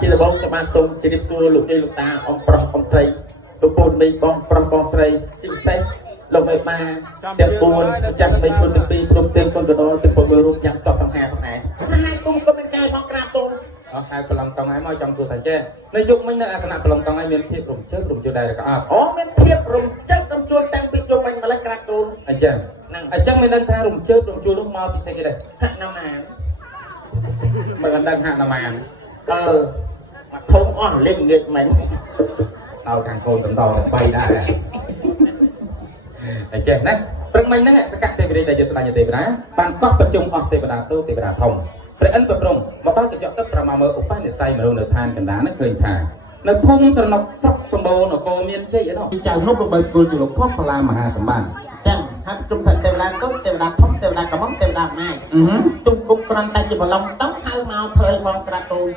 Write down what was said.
ជារបងក៏បានសូមជម្រាបសួរលោកយាយលោកតាអ៊ំប្រុសអ៊ំស្រីលោកពូនមីបងប្រុសបងស្រីជាពិសេសលោកមេបាទាំងពួនចាស់ស្មីខ្លួនទាំងពីរព្រមទាំងកូនកដោទាំងពុំមើលរូបយ៉ាងសោកសង្ហាផងដែរហើយគុំក៏មានកាយបងក្រាបទូលអស់ហើយប្រឡំតង់ហើយមកចង់សួរថាចេះនៅយុគមិញនៅអាសនៈប្រឡំតង់ហើយមានភាពរំជើបដែរក៏អត់អូមានភាពរំជើបរំជួលតាំងពីយុគមិញម្លេះក្រាបទូលអញ្ចឹងមិនដឹងថារំជើបរំជួលនោះមកពិសេសគេដែរហាក់ណាម៉ានមិនដឹងហាក់ណាម៉ានមកធំអស់លេងងៀតមិញដល់ខាងកូនបន្តទាំង3ដែរអញ្ចឹងណាព្រឹកមិញហ្នឹងសកៈទេវរាជដែលជាស្ដេចទេវតាបានកោះប្រជុំអស់ទេវតាទូទេវតាធំព្រះឥន្ទប្រព្រំមកដល់កញ្ចក់ទឹកប្រមាមើឧបនិស្ស័យមនុស្សនៅឋានកណ្ដាលហ្នឹងឃើញថានៅភូមិស្រណុកស្រុកសម្បូរនគរមានជ័យឯនោះចៅនោះបើបើគល់ជាលោកផុសផលាមហាសម្បត្តិចឹងហើយជុំសាច់ទេវតាទូទេវតាធំទេវតាកំមទេវតាម៉ាយទុំគុំគ្រាន់តែជាបឡុងតោះហៅមកធ្វើឲ្យបងក្រាបទូល